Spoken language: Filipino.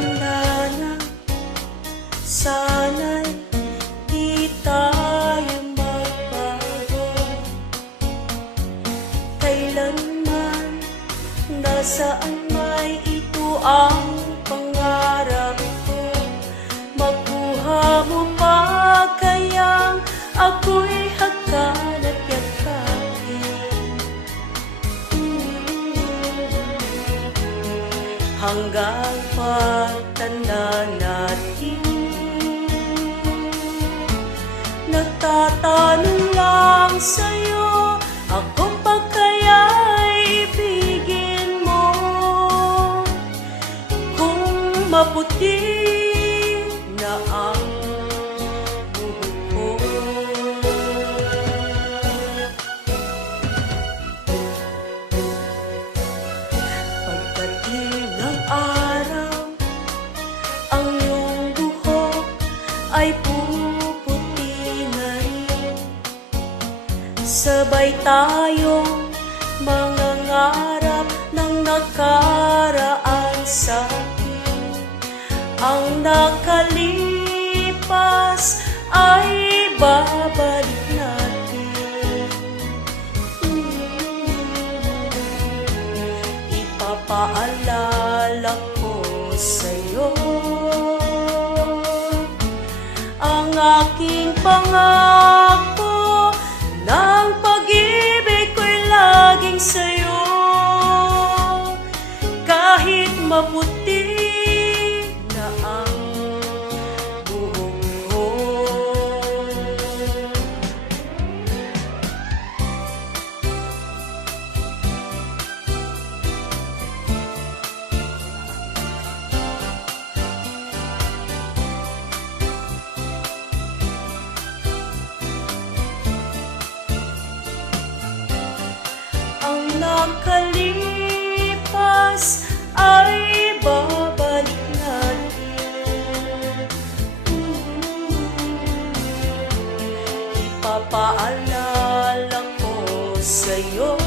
matanda Sana'y di tayo magbago. Kailanman, nasaan may ito ang pangarap? Hanggang pagtanda natin. Nagtatanong lang sa'yo Ako pa kaya'y ibigin mo? Kung maputi ay puputi na rin. Sabay tayong mangangarap ng nakaraan sa atin. Ang nakalipas ay babalik natin. Ipapaalala ko sa'yo aking pangako ng pag-ibig ko'y laging sa'yo. Kahit maputi nakalipas ay babalik natin. Ipapaalala ko sa'yo